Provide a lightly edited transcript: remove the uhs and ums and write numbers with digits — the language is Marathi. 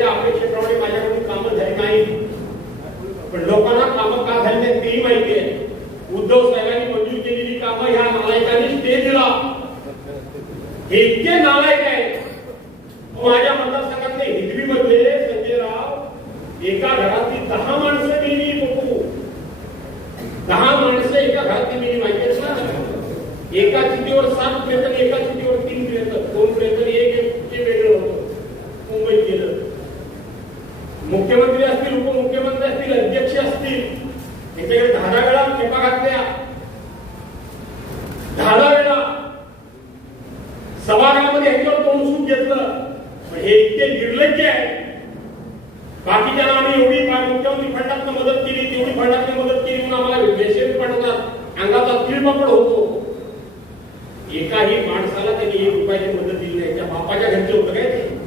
त्या अपेक्षेप्रमाणे माझ्याकडून कामं झाली नाही, पण लोकांना कामं का झाली नाही तेही माहिती आहे. उद्धव साहेबांनी मंजूर केलेली कामं ह्या नालायकांनी ते दिला. हे इतके नालायक आहे. माझ्या मतदारसंघातले हिरवीमध्ये संजय राव एका घरातली 10 माणसं मिळली. बघू 10 माणसं एका घरातली मिळली माहिती आहे ना. एका चिठ्ठीवर 7 प्रेतन, एका चिठ्ठीवर 3 प्रेतन, 2 प्रेतन एक वेगळं होतं. मुंबईत गेलं. मुख्यमंत्री असतील, उपमुख्यमंत्री असतील, अध्यक्ष असतील, याच्याकडे 10 वेळा खेपा घातल्या. 10 वेळा सभागृहामध्ये ह्याच्यावर तोंड सूट घेतलं. हे इतके निर्लज्ज आहे. बाकीच्यांना आम्ही एवढी मुख्यमंत्री फंडातनं मदत केली, तेवढी फंडातनं मदत केली म्हणून आम्हाला मेसेज पाठवतात. अंगाचा तिळपापड होतो. एकाही माणसाला त्यांनी 1 रुपयाची मदत दिली नाही. त्या बापाच्या घरचे होतं काय ते.